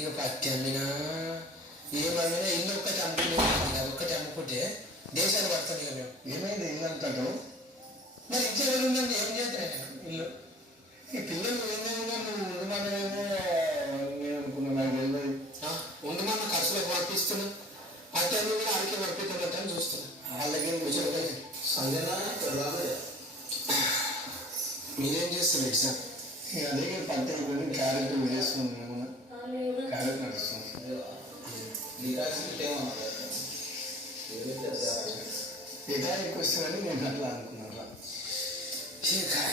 ఇక పత్తి అమ్మినా ఏమమ్మినా ఇల్లు ఒక్కటి అమ్ముకునే అదొక్కటి అమ్ముకుంటే దేశాలు పడుతుంది ఇక మేము. ఏమైంది ఇల్లు అంటావు? మరి ఇంట్లో ఎవరు ఉందండి? ఏం చేస్తాను ఇల్లు ఈ పిల్లలు ఏంటంటే నువ్వు ఉండమనేమో అనుకున్నా, నాకు తెలియదు. ఉండమన్న ఖర్చులకు పంపిస్తున్నా, పత్తి అమ్మి కూడా ఆడికి పంపిస్తున్నట్టు చూస్తున్నా. వాళ్ళకి మీరేం చేస్తున్నారు సార్? అదే పత్తి అనుకుని క్యారెట్ వేస్తుంది, క్యారెట్ నడుస్తుంది. ఎటా ఎక్కువ వస్తుందని నేను అట్లా అనుకున్నాను.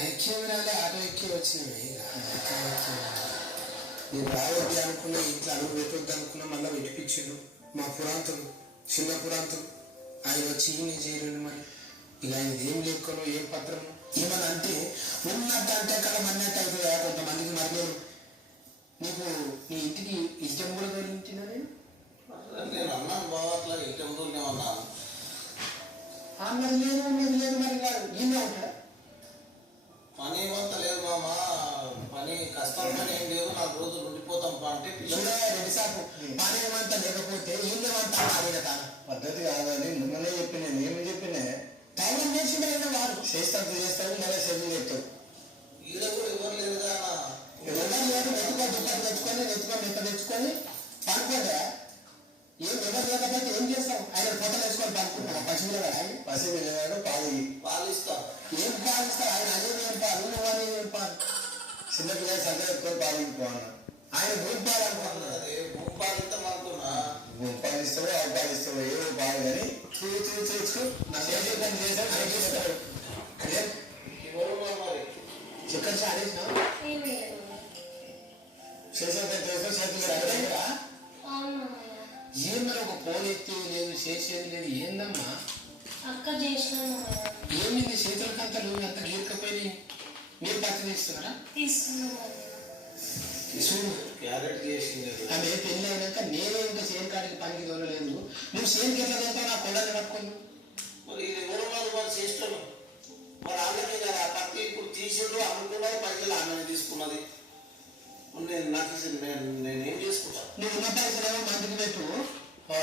ఎక్కి రాలే, ఆటో ఎక్కి వచ్చినవి. నేను రావద్దు అనుకున్నా, ఇంట్లో అడుగు పెట్టొద్దు అనుకున్నా, మళ్ళీ పెట్టిపించాడు మా పురాంతం, చిన్న పురాంతం. ఆయన వచ్చి ఈయన చేయలేడు. మరి ఇక ఆయన ఏం లేక్కను, ఏం పత్రము ఏమన్నా అంటే ఉన్నట్టు అంటే అక్కడ మన్నట్టు అవుతుందా కొంతమందికి. మరి నేను నీకు నీ ఇంటికి ఇష్టం కూడా తోలించినా నేను అన్నాను బాగా అట్లా ఇష్టం తోలినామన్నాను. అన్నది లేదు, ఉన్నది లేదు. మరి కాదు గిన్నె ఉంటాడా? పని ఏమంత లేదు మామ, పని కష్టం పని ఏం లేదు, 4 రోజులు ఉండిపోతాం అంటే రెడ్డి సాపు పని ఏమంతా లేకపోతే ఇల్లేమంతా ఆడిన తాను పద్ధతి కాదని మొన్ననే చెప్పిన. ఏమి చెప్పినా టైం చేసిండే వాడు చేస్తాను చేస్తాను, మళ్ళీ సెటిల్ చెప్తావు. ఈడ కూడా ఎవరు లేదుగా. ఎవరు లేదు, దుప్పటి తెచ్చుకొని మెత్త తెచ్చుకొని పనుకోండి. ఏం ఎవరు లేకపోతే ఏం చేస్తాం? ఆయన ఫోటోలు వేసుకొని పనుకుంటున్నాం. పసి వెళ్ళాడు పాలు ఇస్తాం. ఏం పాలిస్తారు? ఆయన అనేది ఏం పాలు, నువ్వు అనేది ఏం పాలు? చిన్నపిల్లలు సంగతి ఎక్కువ పాలిపోన్నా. ఆయన భూమి పాలు అనుకుంటున్నాడు. అదే భూమి పాలు ఇస్తాం అనుకున్నా. పాలిస్తావో అవి పాలిస్తావో ఏవో పాలు కానీ చూసుకో నా చేసాడు చేస్తాడు. మరి చికెన్ ఆడేసిన చేసేదా ఏం మరి ఒక ఫోన్ ఎత్తేది లేదు, చేసేది లేదు. ఏందమ్మా అక్క చేసిన ఏమింది? చేతులకంతా నువ్వు అంత గీర్కపోయి మీరు పత్తి తీస్తున్నారా? చూడు క్యారెట్ చేసింది. ఆమె పెళ్ళి అయినాక నేనే ఇంకా చేను కాడికి పనికి దొరలేదు. నువ్వు చేనుకి ఎట్లా వెళ్తావు? నా కొండలు పట్టుకోను. మరి ఇది ఎవరు వాళ్ళు చేస్తాను. మరి అలాగే కదా పత్తి ఇప్పుడు తీసిండు, అమ్ముకున్నారు, పైసలు ఆమె తీసుకున్నది. నేనేం చేసుకుంటాను? నువ్వు ఉన్న పైసలు ఏమో మందికి పెట్టు,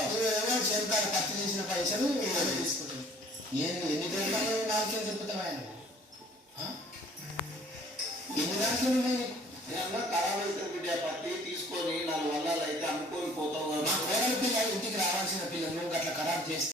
నువ్వేమో చేను కాడ పత్తి తీసిన పైసలు ఆమె తీసుకుంటావు. ఎన్ని గంటలు నాలుగు చెప్తావా? ఆయన ఎన్ని దాంట్లో ఉన్నాయి నీకు? నేను ఖరాబ్ అయితే బిడ్డ పత్తి తీసుకొని 4 వల్లాలు అయితే అమ్ముకొని పోతావు కదా. మా కోడలి పిల్ల ఇంటికి రావాల్సిన పిల్లలు నువ్వు అట్లా ఖరాబ్ చేస్తే